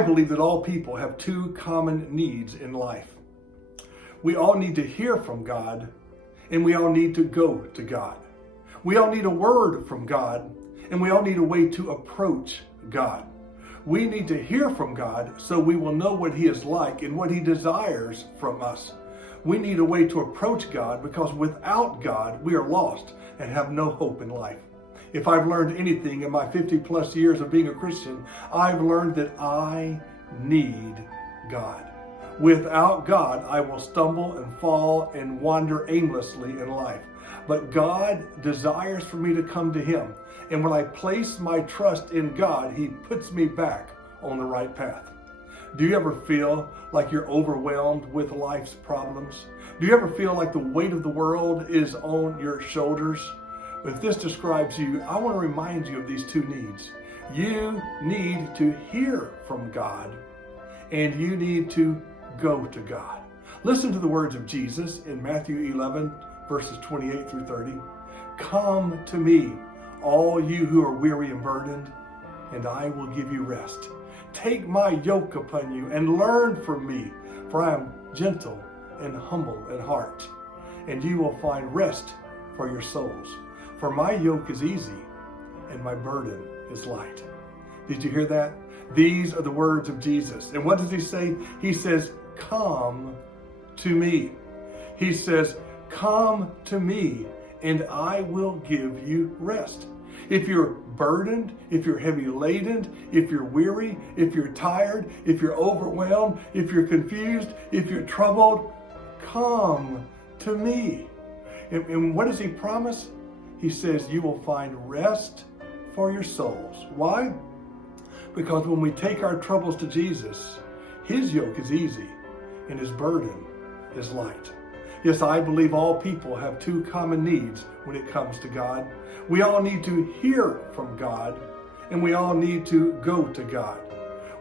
I believe that all people have two common needs in life. We all need to hear from God, and we all need to go to God. We all need a word from God, and we all need a way to approach God. We need to hear from God so we will know what He is like and what He desires from us. We need a way to approach God because without God, we are lost and have no hope in life. If I've learned anything in my 50 plus years of being a Christian, I've learned that I need God. Without God, I will stumble and fall and wander aimlessly in life. But God desires for me to come to Him. And when I place my trust in God, He puts me back on the right path. Do you ever feel like you're overwhelmed with life's problems? Do you ever feel like the weight of the world is on your shoulders? If this describes you, I want to remind you of these two needs. You need to hear from God, and you need to go to God. Listen to the words of Jesus in Matthew 11, verses 28 through 30. Come to me, all you who are weary and burdened, and I will give you rest. Take my yoke upon you and learn from me, for I am gentle and humble in heart, and you will find rest for your souls. For my yoke is easy and my burden is light. Did you hear that? These are the words of Jesus. And what does He say? He says, come to me. He says, come to me and I will give you rest. If you're burdened, if you're heavy laden, if you're weary, if you're tired, if you're overwhelmed, if you're confused, if you're troubled, come to me. And what does He promise? He says you will find rest for your souls. Why? Because when we take our troubles to Jesus, His yoke is easy and His burden is light. Yes, I believe all people have two common needs when it comes to God. We all need to hear from God, and we all need to go to God.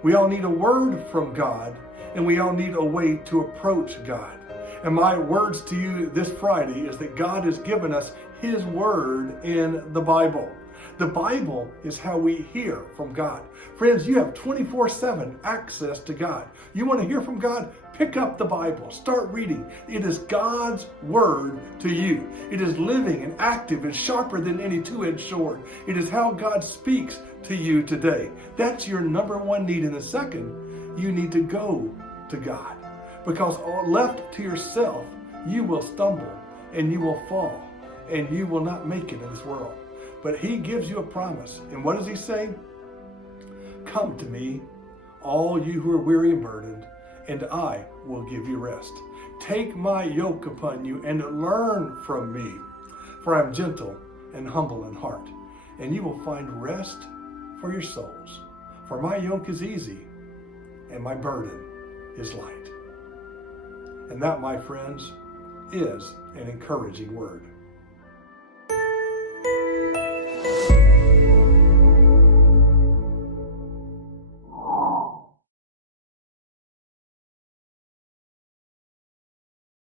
We all need a word from God, and we all need a way to approach God. And my words to you this Friday is that God has given us His word in the Bible. The Bible is how we hear from God. Friends, you have 24/7 access to God. You want to hear from God? Pick up the Bible. Start reading. It is God's word to you. It is living and active and sharper than any two-edged sword. It is how God speaks to you today. That's your number one need. And the second, you need to go to God. Because left to yourself, you will stumble and you will fall and you will not make it in this world. But He gives you a promise. And what does He say? Come to me, all you who are weary and burdened, and I will give you rest. Take my yoke upon you and learn from me, for I am gentle and humble in heart, and you will find rest for your souls. For my yoke is easy and my burden is light. And that, my friends, is an encouraging word.